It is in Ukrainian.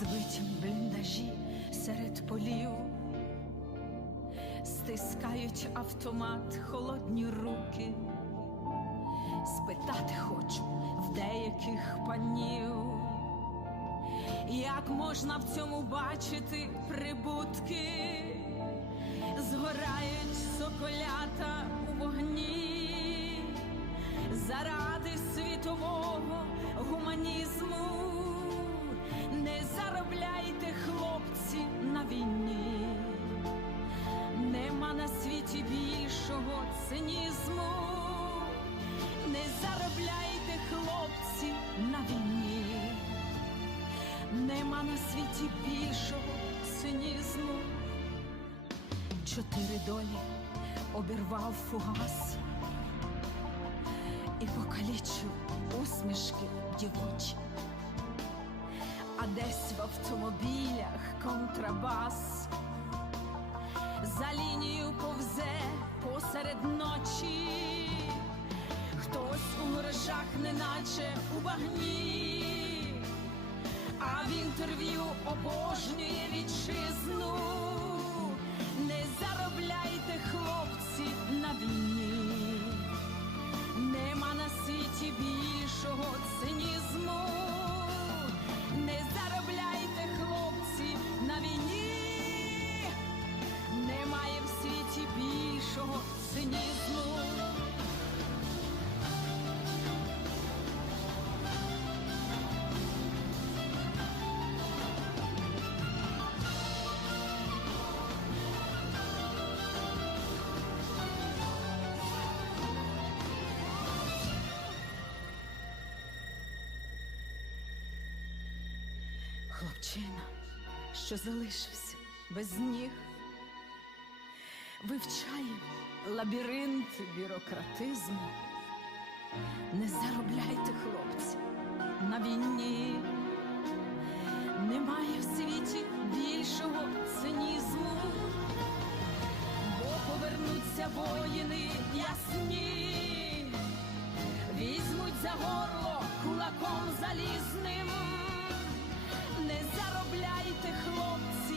розбитім бліндажі серед полів, стискають автомат холодні руки, спитати хочу в деяких панів, як можна в цьому бачити прибутки, згорають соколята у вогні. Заради світового гуманізму. Світі більшого цинізму. Не заробляйте, хлопці, на війні, нема на світі більшого цинізму. Чотири долі обірвав фугас і покалічив усмішки дівочі. А десь в автомобілях контрабас за лінію повзе посеред ночі, хтось у грошах, неначе у багні, а в інтерв'ю обожнює вітчизну. Не заробляйте, хлопці, на війні. Нема на світі більшого цинізму. Не заробляйте, більшого цинізму. Хлопчина, що залишився без ніг, вивчає лабіринт бюрократизму. Не заробляйте, хлопці, на війні. Немає в світі більшого цинізму, бо повернуться воїни ясні, візьмуть за горло кулаком залізним, не заробляйте, хлопці.